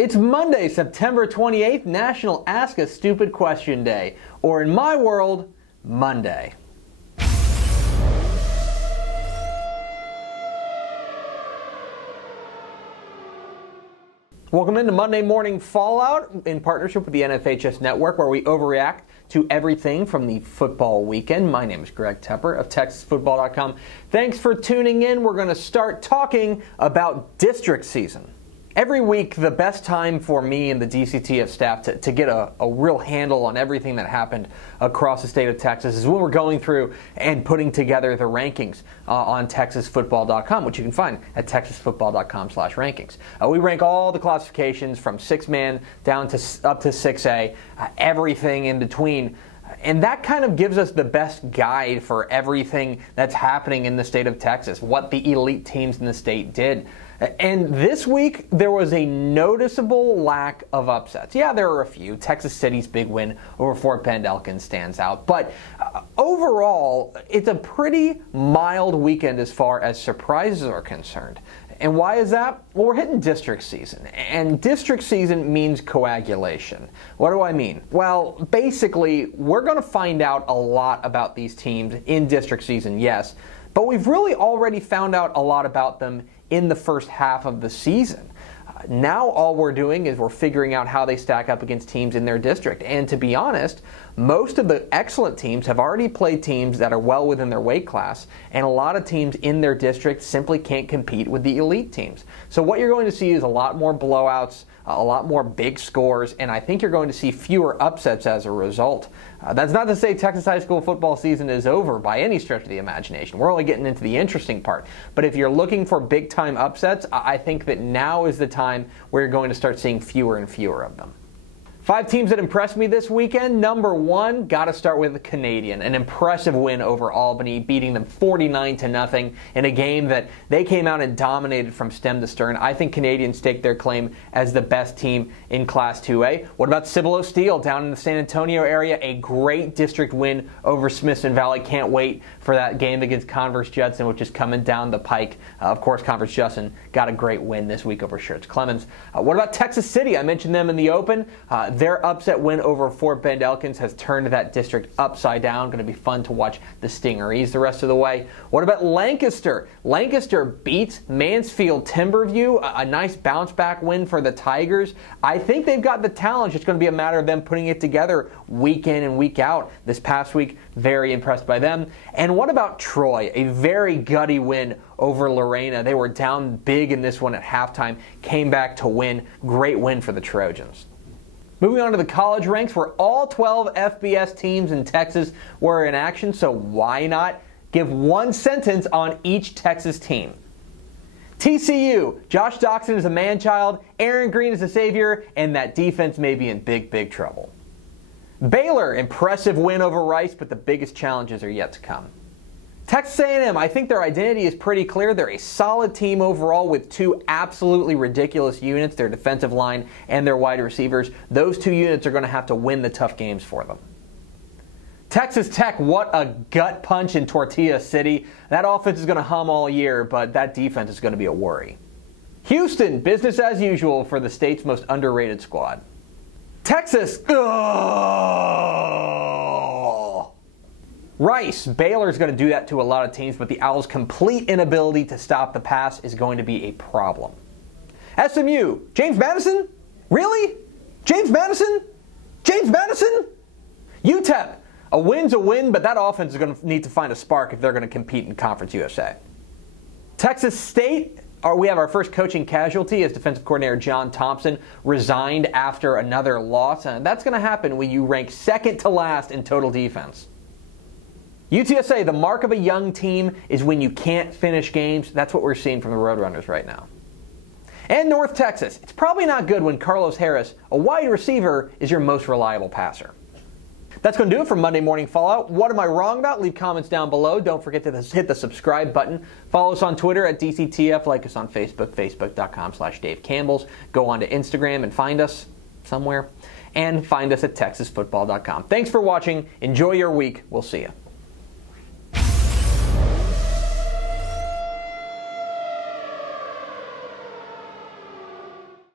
It's Monday, September 28th, National Ask a Stupid Question Day, or in my world, Monday. Welcome into Monday Morning Fallout in partnership with the NFHS Network, where we overreact to everything from the football weekend. My name is Greg Tepper of TexasFootball.com. Thanks for tuning in. We're going to start talking about district season. Every week, the best time for me and the DCTF staff to get a real handle on everything that happened across the state of Texas is when we're going through and putting together the rankings on TexasFootball.com, which you can find at TexasFootball.com/rankings. We rank all the classifications from 6-man down to up to 6A, everything in between. And that kind of gives us the best guide for everything that's happening in the state of Texas, what the elite teams in the state did. And this week, there was a noticeable lack of upsets. Yeah, there are a few. Texas City's big win over Fort Bend Elkins stands out. But overall, it's a pretty mild weekend as far as surprises are concerned. And why is that? Well, we're hitting district season. And district season means coagulation. What do I mean? Well, basically, we're going to find out a lot about these teams in district season, yes. But we've really already found out a lot about them in the first half of the season. Now all we're doing is we're figuring out how they stack up against teams in their district. And to be honest, most of the excellent teams have already played teams that are well within their weight class, and a lot of teams in their district simply can't compete with the elite teams. So what you're going to see is a lot more blowouts, a lot more big scores, and I think you're going to see fewer upsets as a result. That's not to say Texas high school football season is over by any stretch of the imagination. We're only getting into the interesting part. But if you're looking for big-time upsets, I think that now is the time where you're going to start seeing fewer and fewer of them. 5 teams that impressed me this weekend. Number 1, got to start with the Canadian. An impressive win over Albany, beating them 49-0 in a game that they came out and dominated from stem to stern. I think Canadians stake their claim as the best team in Class 2A. What about Cibolo Steel down in the San Antonio area? A great district win over Smithson Valley. Can't wait for that game against Converse Judson, which is coming down the pike. Of course, Converse Judson got a great win this week over Schertz Clemens. What about Texas City? I mentioned them in the open. Their upset win over Fort Bend Elkins has turned that district upside down. Going to be fun to watch the Stingerees the rest of the way. What about Lancaster? Lancaster beats Mansfield Timberview. A nice bounce back win for the Tigers. I think they've got the talent. It's going to be a matter of them putting it together week in and week out. This past week, very impressed by them. And what about Troy? A very gutty win over Lorena. They were down big in this one at halftime, came back to win. Great win for the Trojans. Moving on to the college ranks, where all 12 FBS teams in Texas were in action, so why not give one sentence on each Texas team? TCU, Josh Doxson is a man-child, Aaron Green is a savior, and that defense may be in big, big trouble. Baylor, impressive win over Rice, but the biggest challenges are yet to come. Texas A&M, I think their identity is pretty clear. They're a solid team overall with 2 absolutely ridiculous units, their defensive line and their wide receivers. Those 2 units are going to have to win the tough games for them. Texas Tech, what a gut punch in Tortilla City. That offense is going to hum all year, but that defense is going to be a worry. Houston, business as usual for the state's most underrated squad. Texas, Rice, Baylor's going to do that to a lot of teams, but the Owls' complete inability to stop the pass is going to be a problem. SMU, James Madison? Really? James Madison? James Madison? UTEP, a win's a win, but that offense is going to need to find a spark if they're going to compete in Conference USA. Texas State, we have our first coaching casualty as defensive coordinator John Thompson resigned after another loss, and that's going to happen when you rank second to last in total defense. UTSA, the mark of a young team is when you can't finish games. That's what we're seeing from the Roadrunners right now. And North Texas, it's probably not good when Carlos Harris, a wide receiver, is your most reliable passer. That's going to do it for Monday Morning Fallout. What am I wrong about? Leave comments down below. Don't forget to hit the subscribe button. Follow us on Twitter at DCTF. Like us on Facebook, facebook.com/Dave Campbell's. Go on to Instagram and find us somewhere. And find us at TexasFootball.com. Thanks for watching. Enjoy your week. We'll see you.